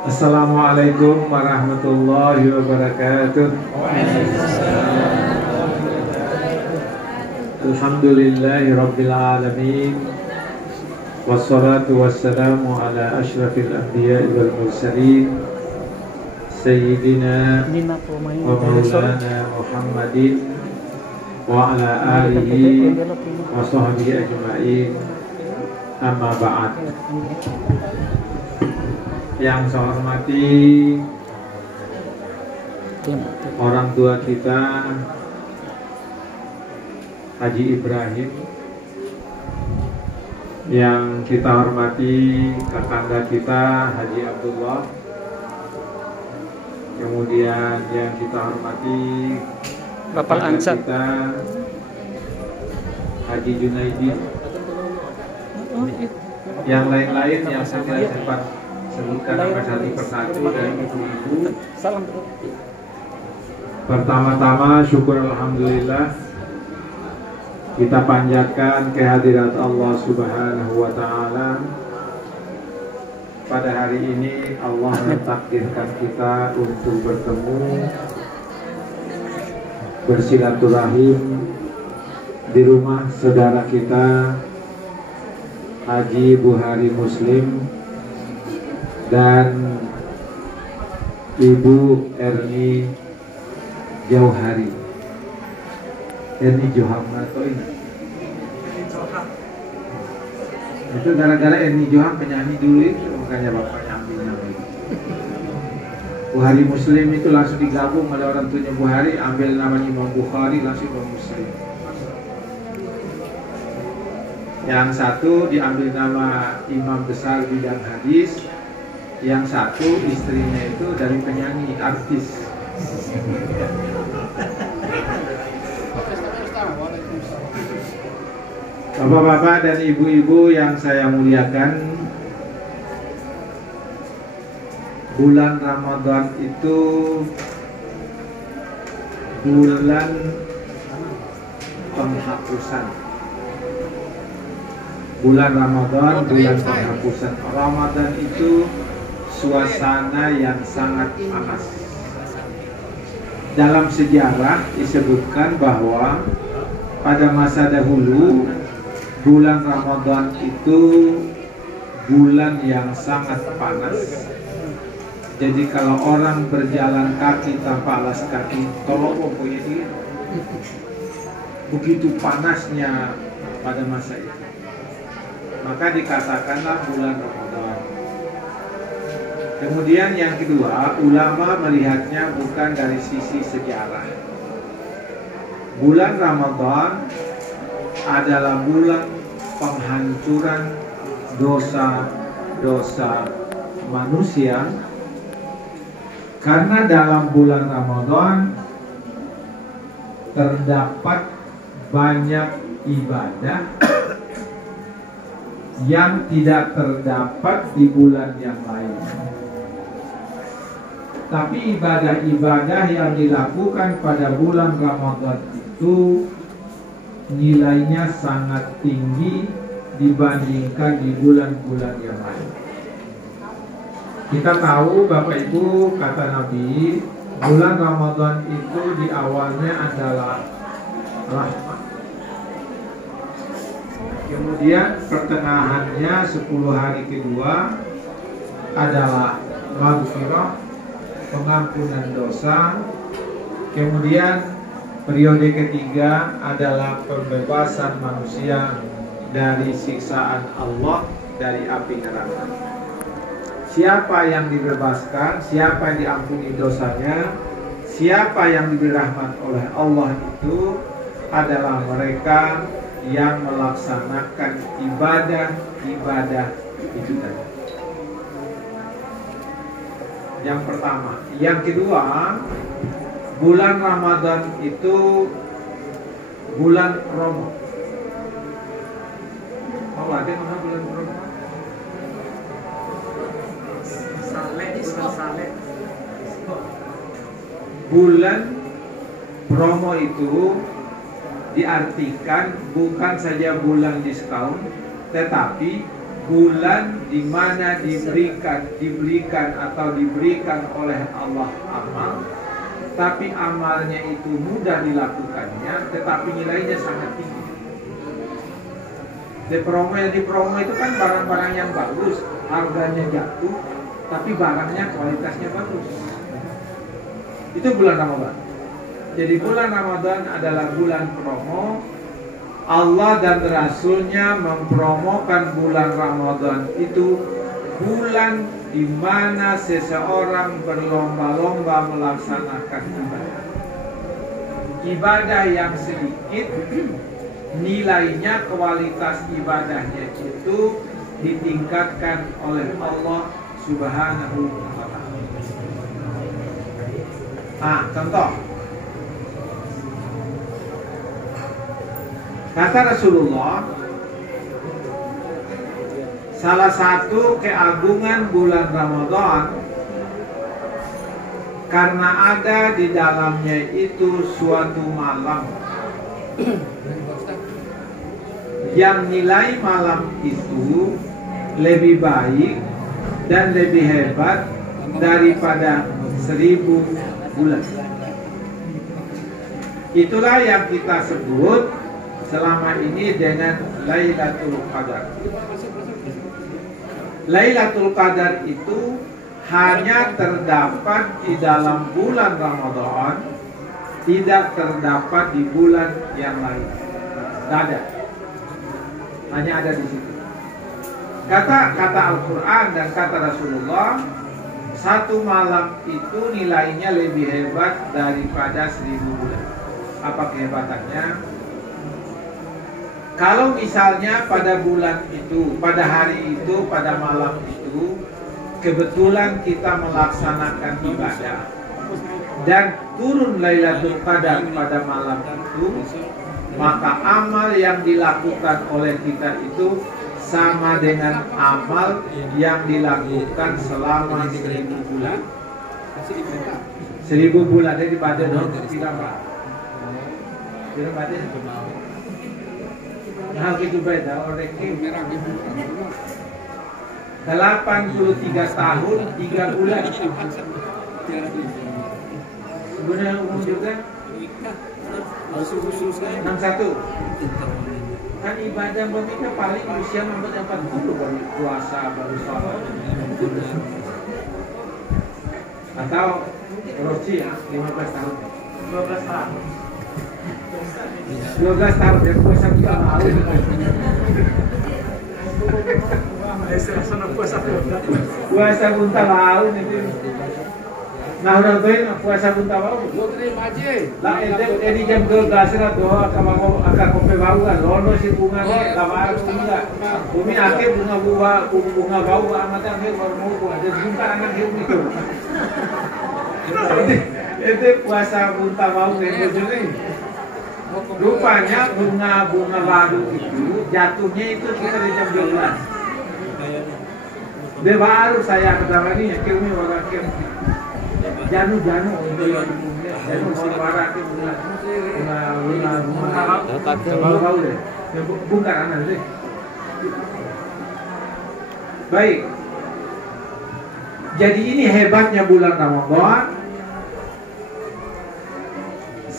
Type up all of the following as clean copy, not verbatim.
Assalamualaikum warahmatullahi wabarakatuh. Alhamdulillahi rabbil alamin. Wassalatu wassalamu ala ashrafil anbiya'i wal mursalin Sayyidina wa maulana Muhammadin wa ala alihi wa sahbihi ajma'in. Amma ba'd. Yang saya hormati orang tua kita Haji Ibrahim, yang kita hormati kakanda kita Haji Abdullah, kemudian yang kita hormati Bapak Ansar kita Haji Junaidi, yang lain-lain yang saya tidak sempat sebutkan nama satu persatu dari ibu-ibu. Pertama-tama syukur alhamdulillah kita panjatkan kehadirat Allah Subhanahu wa taala. Pada hari ini Allah mentakdirkan kita untuk bertemu, bersilaturahim di rumah saudara kita Haji Buhari Muslim dan Ibu Erni Jauhari. Erni Joham atau ini? Itu gara-gara Erni Joham penyanyi dulu itu, makanya bapaknya ambil nama itu. Buhari Muslim itu langsung digabung oleh orang tuanya Buhari, ambil namanya Imam Bukhari, langsung Imam Muslim. Yang satu diambil nama imam besar bidang hadis, yang satu istrinya itu dari penyanyi artis. Bapak-bapak dan ibu-ibu yang saya muliakan, bulan Ramadan itu bulan penghapusan. Bulan Ramadan, bulan penghapusan. Ramadan itu suasana yang sangat panas. Dalam sejarah disebutkan bahwa pada masa dahulu bulan Ramadan itu bulan yang sangat panas. Jadi kalau orang berjalan kaki tanpa alas kaki, tolong pokoknya dia. Begitu panasnya pada masa itu. Maka dikatakanlah bulan Ramadan. Kemudian yang kedua, ulama melihatnya bukan dari sisi sejarah. Bulan Ramadan adalah bulan penghancuran dosa-dosa manusia, karena dalam bulan Ramadan terdapat banyak ibadah yang tidak terdapat di bulan yang lain. Tapi ibadah-ibadah yang dilakukan pada bulan Ramadan itu nilainya sangat tinggi dibandingkan di bulan-bulan yang lain. Kita tahu Bapak Ibu, kata Nabi, bulan Ramadan itu di awalnya adalah rahmat. Kemudian pertengahannya 10 hari kedua adalah maghfirah, pengampunan dosa. Kemudian periode ketiga adalah pembebasan manusia dari siksaan Allah, dari api neraka. Siapa yang dibebaskan, siapa yang diampuni dosanya, siapa yang diberi rahmat oleh Allah itu adalah mereka yang melaksanakan ibadah itu tadi. Yang pertama. Yang kedua, bulan Ramadan itu bulan promo. Oh, ada mana bulan promo? Bulan promo itu diartikan bukan saja bulan diskon, tetapi bulan di mana diberikan atau diberikan oleh Allah amal, tapi amalnya itu mudah dilakukannya, tetapi nilainya sangat tinggi. Di promo itu kan barang-barang yang bagus, harganya jatuh, tapi barangnya kualitasnya bagus. Itu bulan Ramadan. Jadi bulan Ramadan adalah bulan promo. Allah dan Rasulnya mempromokan bulan Ramadan itu bulan di mana seseorang berlomba-lomba melaksanakan ibadah. Ibadah yang sedikit, nilainya, kualitas ibadahnya itu ditingkatkan oleh Allah Subhanahu wa ta'ala. Nah, contoh. Kata Rasulullah, salah satu keagungan bulan Ramadan karena ada di dalamnya itu suatu malam yang nilai malam itu lebih baik dan lebih hebat daripada 1000 bulan. Itulah yang kita sebut selama ini dengan Lailatul Qadar. Lailatul Qadar itu hanya terdapat di dalam bulan Ramadan, tidak terdapat di bulan yang lain. Tidak ada. Hanya ada di situ. Kata Al-Quran dan kata Rasulullah, satu malam itu nilainya lebih hebat daripada 1000 bulan. Apa kehebatannya? Kalau misalnya pada bulan itu, pada hari itu, pada malam itu, kebetulan kita melaksanakan ibadah dan turun Lailatul Qadar pada malam itu, maka amal yang dilakukan oleh kita itu sama dengan amal yang dilakukan selama 1000 bulan. 1000 bulan jadi pada tidak Pak. Jadi pada hal itu beda oleh 83 tahun 3 bulan. Sebenarnya umum juga 61. Kan ibadah menikah paling usia 40 baru puasa, baru sholat. Atau Rosi ya 15 tahun. 12 tahun. 12 tahun ya puasa 2 tahun. Puasa bunta tahun itu. Nah udah tuh puasa bunta bau. Lah ini jam 12 lah doa akan kopi bau kan. Lono si bunga nih lama bunga. Bumi akhir bunga bau amat akhir baru mau buat. Jadi bunga anak hidup itu. Itu puasa bunta bau yang bojone. Rupanya bunga ladu itu jatuhnya itu kita di jam 12. Dia baru saya ketahui ini kami orang kami janu suara bunga bungkar anak deh. Baik. Jadi ini hebatnya bulan Ramadan.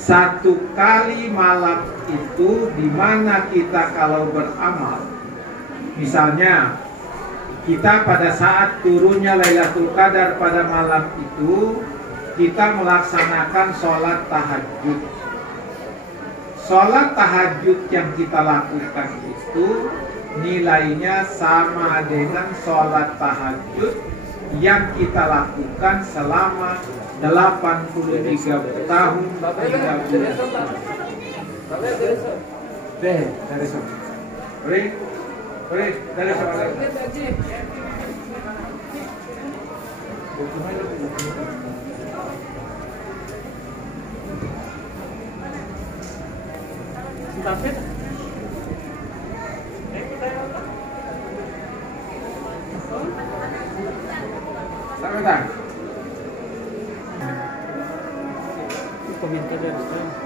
Satu kali malam itu di mana kita kalau beramal, misalnya kita pada saat turunnya Lailatul Qadar pada malam itu kita melaksanakan sholat tahajud. Sholat tahajud yang kita lakukan itu nilainya sama dengan sholat tahajud yang kita lakukan selama 83 tahun 3 bulan. Dari sana. Dari sana. Selamat. Komentar dari Ustaz.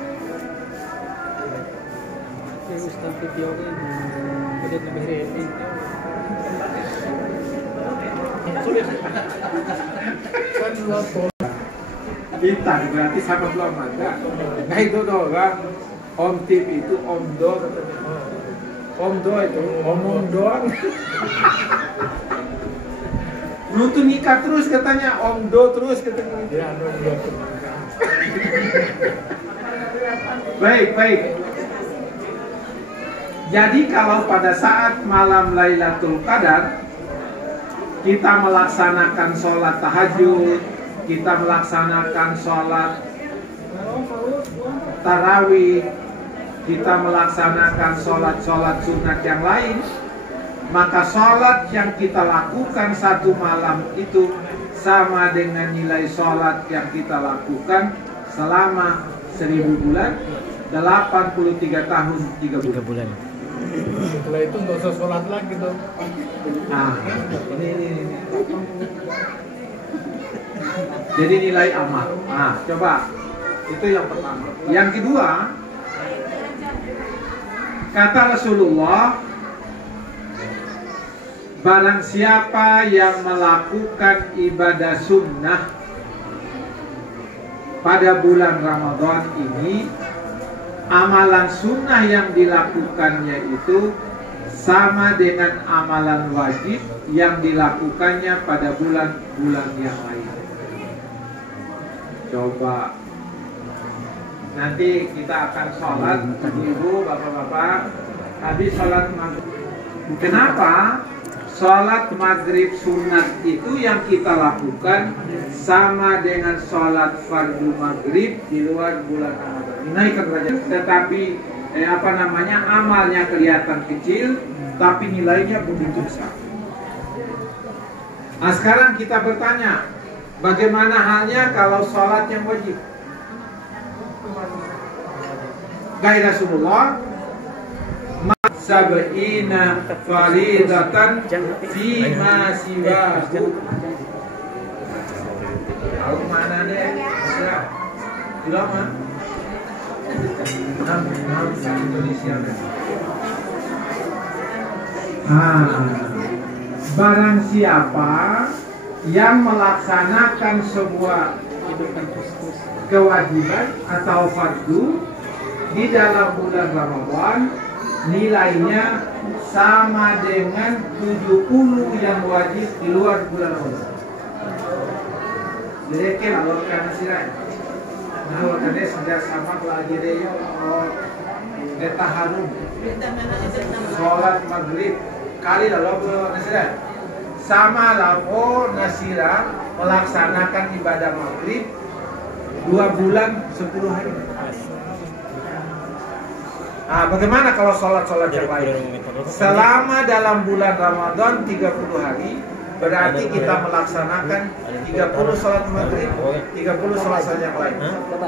Ustaz video kan, udah lebih rating. Bintang berarti sama belum ada. Nah itu doang. Om Tip itu Om Do katanya. Om Do itu omong doang. Lu tuh nikah terus katanya Om Do terus katanya. Ya, baik. Jadi kalau pada saat malam Lailatul Qadar kita melaksanakan sholat tahajud, kita melaksanakan sholat tarawih, kita melaksanakan sholat sunat yang lain, maka sholat yang kita lakukan satu malam itu sama dengan nilai sholat yang kita lakukan selama 1000 bulan, 83 tahun 3 bulan. Setelah itu nggak usah sholat lagi dong. Nah, ini. Jadi nilai amal. Nah, coba itu yang pertama. Yang kedua, kata Rasulullah, barang siapa yang melakukan ibadah sunnah pada bulan Ramadan ini, amalan sunnah yang dilakukannya itu sama dengan amalan wajib yang dilakukannya pada bulan-bulan yang lain. Coba nanti kita akan sholat, ibu, bapak-bapak, habis sholat maghrib. Kenapa? Sholat maghrib sunat itu yang kita lakukan sama dengan sholat fardu maghrib di luar bulan Ramadan. Naikkan derajat, tetapi amalnya kelihatan kecil, tapi nilainya begitu besar. Nah, sekarang kita bertanya, bagaimana halnya kalau sholat yang wajib? Gaya Rasulullah, sab'ina faridatan fima siwahu. Tahu mana deh? Bilang mah. Indonesia. Barang siapa yang melaksanakan sebuah kewajiban atau fardu di dalam bulan Ramadan, nilainya sama dengan 70 yang wajib di luar bulan Ramadan. Jadi kalau kan sirai, kalau kan sudah sama lagi deh yo, kita harum, sholat maghrib kali lalu nasirat, sama lalu nasirat melaksanakan ibadah maghrib 2 bulan 10 hari. Nah, bagaimana kalau sholat-sholat yang lain? Selama dalam bulan Ramadan 30 hari, berarti kita melaksanakan 30 sholat maghrib, 30 sholat yang lain.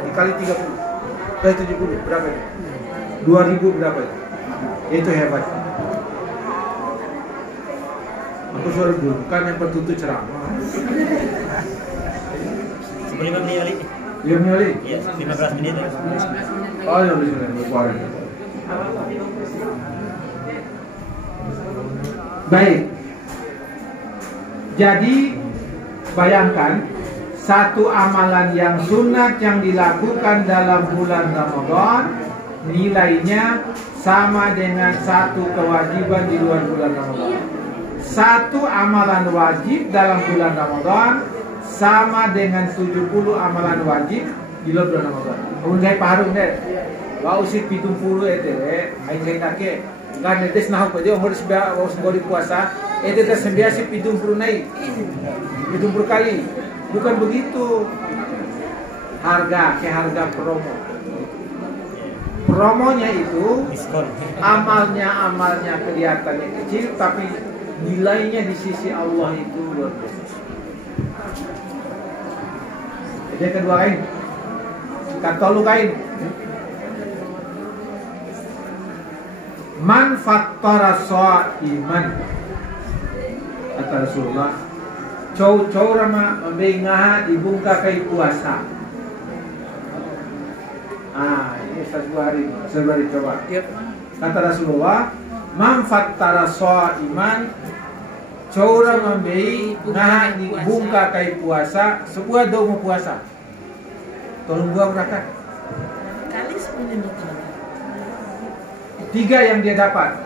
Dikali 30, dari 70, berapa itu? 2000 berapa itu? Itu hebat. Aku suruh bukan yang bertutur ceramah. Sebelum 5 menit kali? 5 menit? Iya, 15 menit. Oh ya, bisa. Baik. Jadi bayangkan satu amalan yang sunat yang dilakukan dalam bulan Ramadan nilainya sama dengan satu kewajiban di luar bulan Ramadan. Satu amalan wajib dalam bulan Ramadan sama dengan 70 amalan wajib di luar bulan Ramadan. Kemudian paharung deh. Wah usik 70 itu aing nake kan netes nah ko dia harus bori puasa itu teh sembiasi 70 naik 70 kali, bukan begitu. Harga promonya itu amalnya kelihatannya kecil tapi nilainya di sisi Allah itu luar biasa. Jadi kedua kain katolu kain man fattara sha'iman kata Rasulullah cow rama membengaha dibungka kai puasa. Ini satu hari coba kata Rasulullah man fattara sha'iman Seorang membeli nah ini bungka kai puasa sebuah do mau puasa. Tolong gua berangkat. Kali 10 betul. 3 yang dia dapat.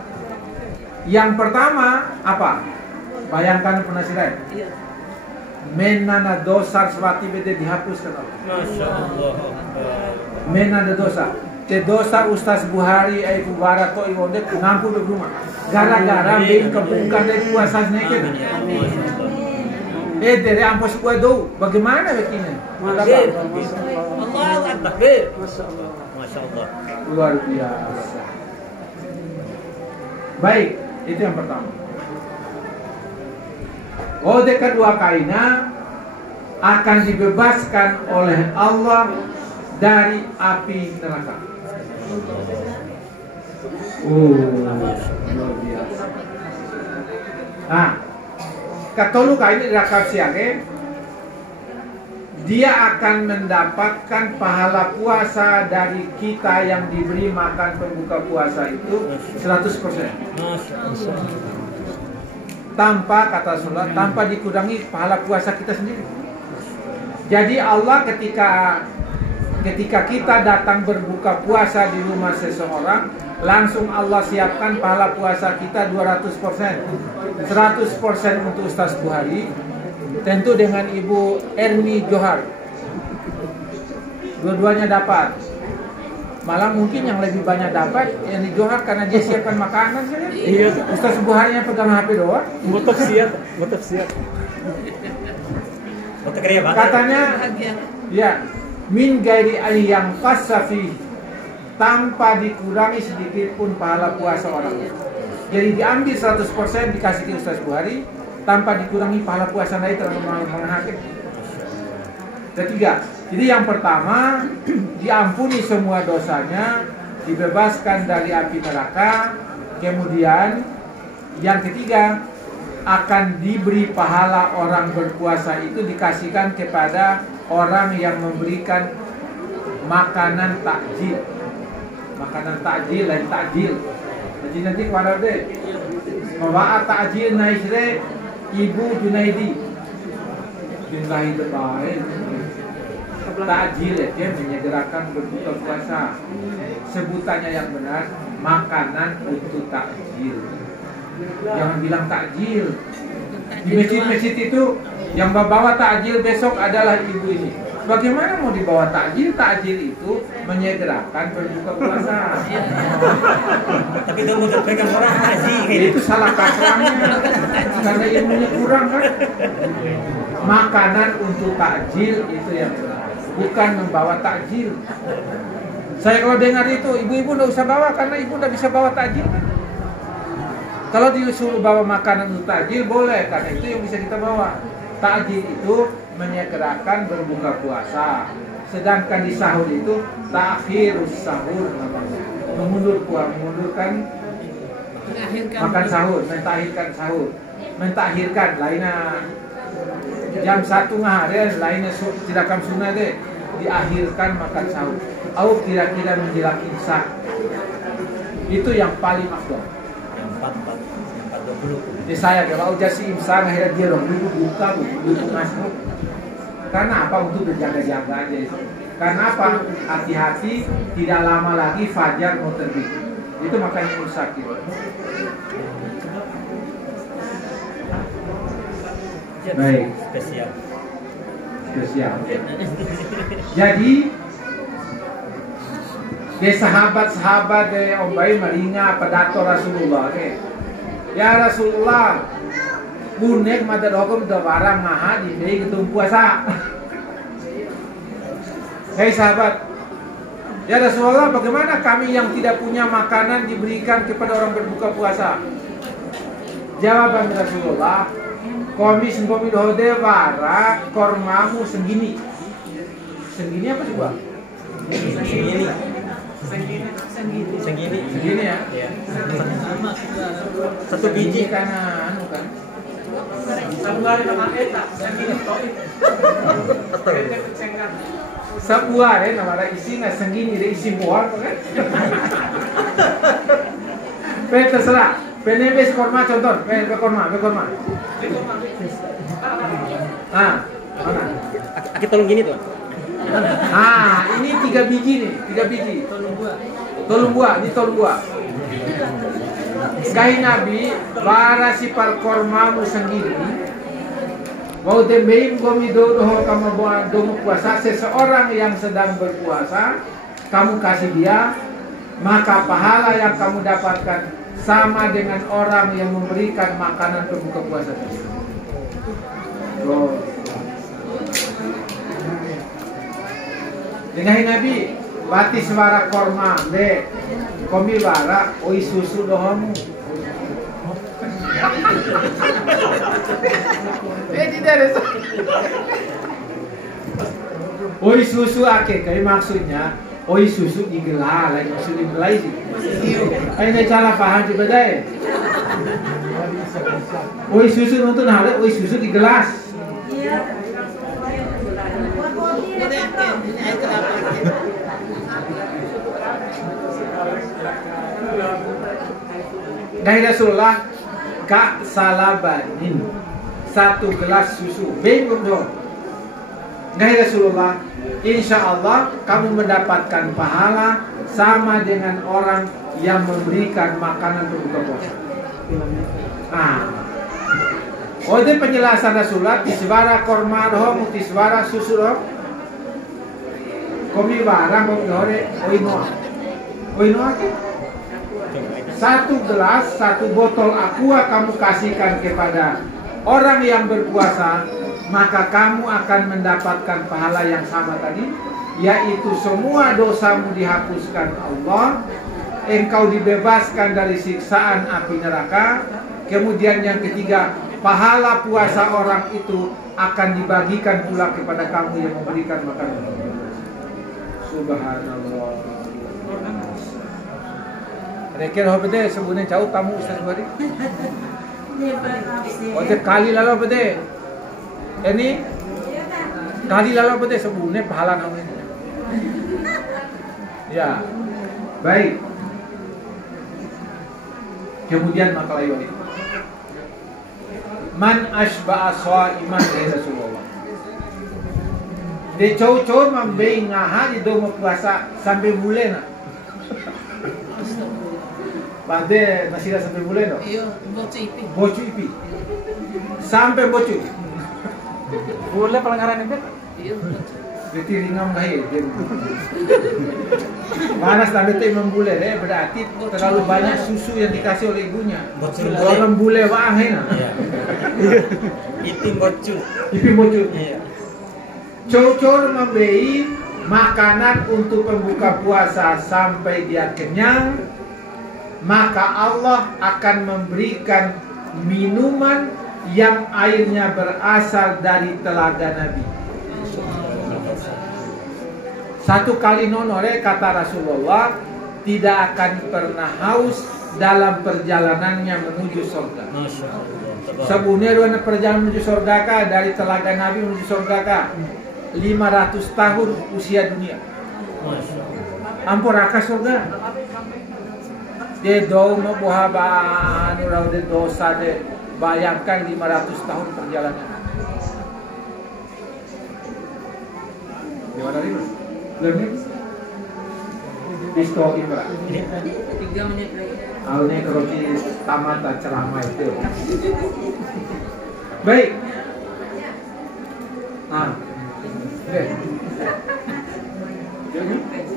Yang pertama apa? Bayangkan penasiran. Iya. Menana dosa swati bede dihapuskan Allah. Masya Allah. Menana dosa. Te dosa Ustaz Buhari ai kubara to iwonde ngampu be rumah. Gara-gara bin kebungkan dari puasanya kan. Dere ampos gua do. Bagaimana begini? Allahu Akbar. Masya Allah. Luar biasa. Baik, itu yang pertama. Ode kedua kainya akan dibebaskan oleh Allah dari api neraka. Luar biasa. Nah, katolu kaini rakab siage, dia akan mendapatkan pahala puasa dari kita yang diberi makan pembuka puasa itu 100%. Tanpa kata Rasulullah, tanpa dikurangi pahala puasa kita sendiri. Jadi Allah ketika kita datang berbuka puasa di rumah seseorang, langsung Allah siapkan pahala puasa kita 200%. 100% untuk Ustaz Buhari, tentu dengan Ibu Erni Johar. Dua-duanya dapat. Malah mungkin yang lebih banyak dapat Erni Johar karena dia siapkan makanan saja. Iya. Ustaz Buhari yang pegang HP doang. Motor siap. Motor kerja Pak. Katanya Bahagia. ya, min gairi yang fasafi, tanpa dikurangi sedikit pun pahala puasa orang. Jadi diambil 100% dikasih ke Ustaz Buhari tanpa dikurangi pahala puasa lain terlalu menghakim. Ketiga, jadi yang pertama diampuni semua dosanya, dibebaskan dari api neraka. Kemudian yang ketiga akan diberi pahala orang berpuasa itu dikasihkan kepada orang yang memberikan makanan takjil. Makanan takjil lain takjil. Jadi nanti kepada deh. Mawaat takjil naisre Ibu Junaidi. Jumlah itu baik. Takjil dia menyegerakan berbuka puasa. Sebutannya yang benar makanan untuk takjil. Jangan bilang takjil. Di masjid-masjid itu yang membawa takjil besok adalah ibu ini. Bagaimana mau dibawa takjil? Takjil itu menyegerakan berbuka puasa. Tapi itu mau pegang orang haji kayak Itu salah kaprahnya karena ilmunya kurang kan. Makanan untuk takjil itu yang benar, bukan membawa takjil. Saya kalau dengar itu ibu-ibu nggak usah bawa karena ibu nggak bisa bawa takjil. Kalau disuruh bawa makanan untuk takjil boleh karena itu yang bisa kita bawa. Takjil itu menyegerakan berbuka puasa. Sedangkan di sahur itu takhirus sahur namanya. Mengundurkan makan sahur, mentakhirkan sahur. Mentakhirkan lainnya jam 1 ngahari lainnya tidakkan sunnah deh diakhirkan makan sahur. Atau kira-kira menjelang imsak. Itu yang paling afdal. yang 420. Di saya kalau jasi imsak akhirnya dia dulu buka masuk. Karena apa? Untuk berjaga-jaga aja itu. Karena apa? Hati-hati tidak lama lagi fajar mau terbit. Itu makanya imsak gitu. Baik. Spesial. Jadi sahabat-sahabat Om Bayi maringa pedato Rasulullah ya Rasulullah bunek mata hukum da barang maha di gedung puasa. Hei sahabat, ya Rasulullah bagaimana kami yang tidak punya makanan diberikan kepada orang berbuka puasa? Jawaban Rasulullah, komis ngomi dode bara kormamu senggini. Senggini apa coba? Segini ya? Iya. Satu biji karena anu kan. Sebuah nama isi segini isi buah kan? Terserah. Penebes korma contoh, korma. Ah, mana? Aki tolong gini tuh. Ah, ini 3 biji nih, 3 biji. Tolong buah, ini tolong buah. Kahi Nabi, bara si par korma mu sendiri. Mau tembeim gomi doho kamu buat domo puasa. Seseorang yang sedang berpuasa, kamu kasih dia, maka pahala yang kamu dapatkan sama dengan orang yang memberikan makanan berbuka puasa. Oh. Dengan Nabi, bati suara korma, de, komi bara, oi susu dohomu. Tidak ada. Oi susu ake, kayak maksudnya, oi susu digelar, lagi maksud digelar sih. Ini cara paham juga deh. Oi susu nonton hal, oi susu di gelas. Dari Rasulullah, Kak salabanin, 1 gelas susu, bingung dong. Dari Rasulullah, insya Allah kamu mendapatkan pahala sama dengan orang yang memberikan makanan berbuka puasa. Ode penjelasan Rasulullah, tiswara korma roh, tiswara susu roh, komi barang komi hore, oinoa ke? 1 gelas, 1 botol aqua kamu kasihkan kepada orang yang berpuasa, maka kamu akan mendapatkan pahala yang sama tadi, yaitu semua dosamu dihapuskan Allah, engkau dibebaskan dari siksaan api neraka. Kemudian yang ketiga, pahala puasa orang itu akan dibagikan pula kepada kamu yang memberikan makanan. Subhanallah. Reker hobede sebulan jauh tamu Ustaz Bari. Oke kali lalu bede. Ini kali lalu bede sebulan pahala namanya. Ya. Baik. Kemudian makalah ini. Man asba'a sha'iman dari Rasulullah. De cow-cow membei ngaha di domo puasa sampai bulan. Pade masih sampai bulan no? Iya, bocu ipi. Sampai bocu. Boleh pelanggaran itu? Iya, Berarti ringan gaya. Panas tanda itu membule, berarti terlalu banyak susu yang dikasih oleh ibunya. Orang bule wahe nah. Ipin bocun. Ipin bocun. Iya. Cocor membeli makanan untuk pembuka puasa sampai dia kenyang, maka Allah akan memberikan minuman yang airnya berasal dari telaga Nabi. 1 kali nonore kata Rasulullah tidak akan pernah haus dalam perjalanannya menuju surga. Sebenarnya ruang perjalanan menuju surga kah, dari telaga Nabi menuju surga kah 500 tahun usia dunia. Ampun raka surga. De do mabuhaban urang de dosa de, bayangkan 500 tahun perjalanan. Gimana ini? Lebih Pisto Ibra 3 menit lagi. Alne keroki tamat ceramah itu. Baik. Oke.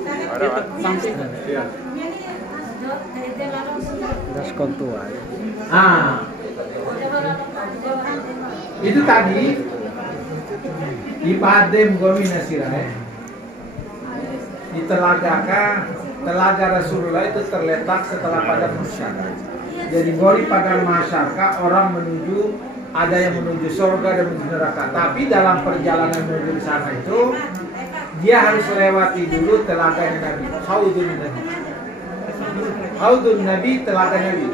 Ada Ya. das kontuan. Itu tadi di Padem Gomina Sirai. Di telaga Rasulullah itu terletak setelah padang masyarakat. Jadi gori padang masyarakat orang menuju, ada yang menuju surga dan menuju neraka. Tapi dalam perjalanan menuju sana itu dia harus lewati dulu telaga Nabi. Haudun Nabi, telaga Nabi.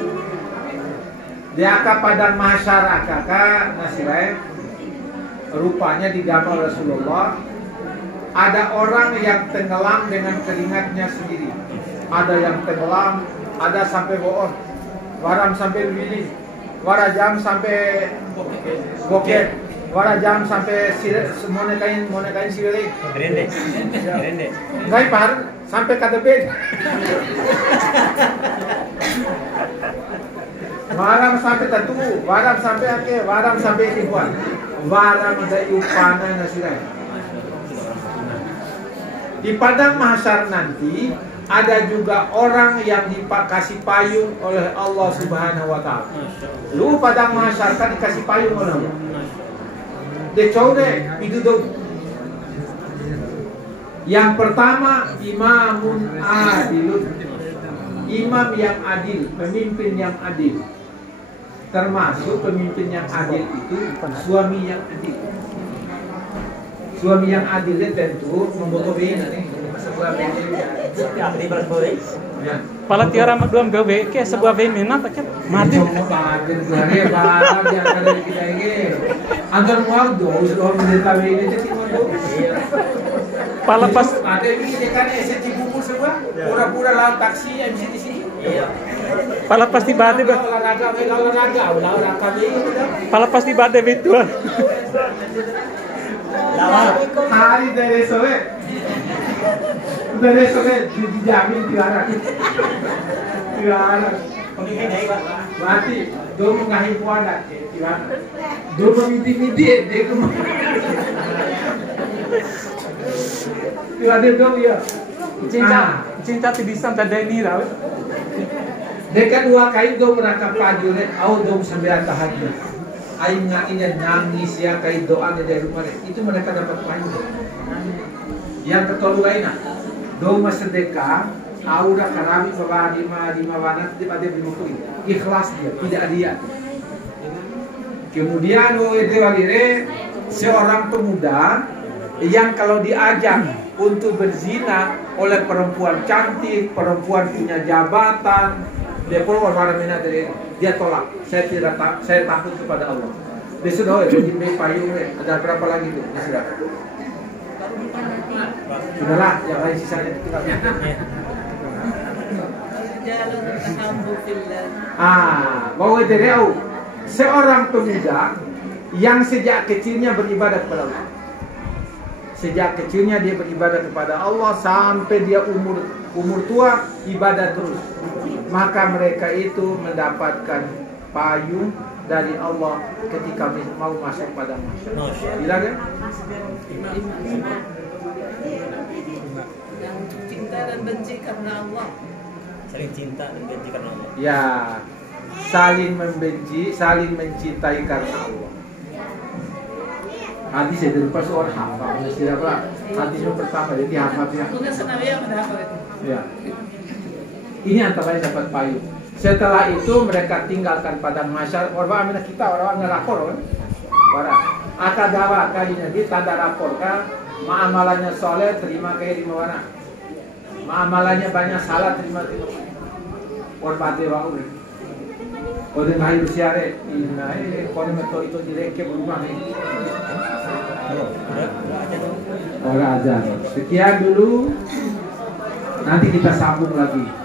Dia ke padang masyarakat Nasirai. Rupanya di gambar Rasulullah ada orang yang tenggelam dengan keringatnya sendiri. Ada yang tenggelam, ada sampai bohong. waram sampai Wili, warajam sampai Boket, warajam sampai monekain Siweli. Rende. Ngai par sampai Kadepet. Waram sampai Tatu, waram sampai Ake, waram sampai Tipuan. Waram ada upana nasirai. Di padang mahsyar nanti ada juga orang yang dikasih payung oleh Allah Subhanahu wa taala. Lu padang mahsyar kan dikasih payung oleh Allah. Decaude itu dong. Yang pertama imamun adilun. Imam yang adil, pemimpin yang adil. Termasuk pemimpin yang adil itu suami yang adil. Suami yang adil itu tentu membutuhkan nih sebuah ya. Pala tiara belum gawe ke sebuah femina tak mati. Bahagia keluarga bahagia yang ada di kita ini. Antar mual do sudah menderita ini jadi mondo. Pala pas Ada ini kan eset bubur semua. Pura-pura lah taksi yang di sini. pala pasti bade ba. Olahraga Pala pasti bade betul. hari dari sore dijamin tiara mati do mengahi puada tiara do mimiti dek tiara dong ya Cinta ti bisa tada ini raw. dekat dua kain do meraka pajule au do sembilan tahajud aing ngakinya nangis ya kain doa dari rumah itu mereka dapat payung. Yang ketolu lainnya do sedekah aura karami bawa di mawana di pada bimukui ikhlas dia tidak dia. Kemudian seorang pemuda yang kalau diajak untuk berzina oleh perempuan cantik, perempuan punya jabatan, dia dia tolak. Saya takut kepada Allah. Dia sudah jadi payung. Ada berapa lagi tuh? Dia sudah. Sudahlah, yang lain sisanya kita. Bahwa Dereu seorang pemuda yang sejak kecilnya beribadah kepada Allah. Sejak kecilnya dia beribadah kepada Allah sampai dia umur tua ibadah terus. Maka mereka itu mendapatkan payung dari Allah ketika mau masuk pada mahsyar. Bila kan? Yang cinta dan benci karena Allah. Saling cinta dan benci karena Allah. Ya, saling membenci, saling mencintai karena Allah. Hadis itu pas orang hafal, siapa? Hadis yang pertama jadi hafal ya. Mungkin senawi yang ada apa itu? Ya. Ini antara yang dapat payung. Setelah itu mereka tinggalkan padang mahsyar. Orang amina kita orang ngelapor kan? Orang akadawa kalinya di tanda raporkan. Amalannya soleh terima kayak di mana? Amalannya banyak salah terima. Orang bate wau. Kode ngayu siare ina kode meto itu direke berumah nih. Orang aja. Sekian dulu. Nanti kita sambung lagi.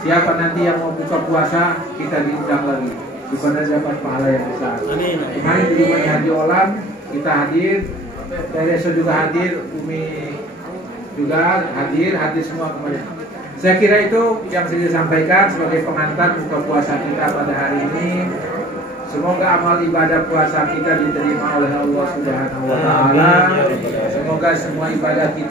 Siapa nanti yang mau buka puasa kita diundang lagi supaya dapat pahala yang besar. Kemarin di rumah Haji Olam kita hadir, Tereso juga hadir, Umi juga hadir semua kemarin. Saya kira itu yang saya sampaikan sebagai pengantar buka puasa kita pada hari ini. Semoga amal ibadah puasa kita diterima oleh Allah Subhanahu wa taala. Semoga semua ibadah kita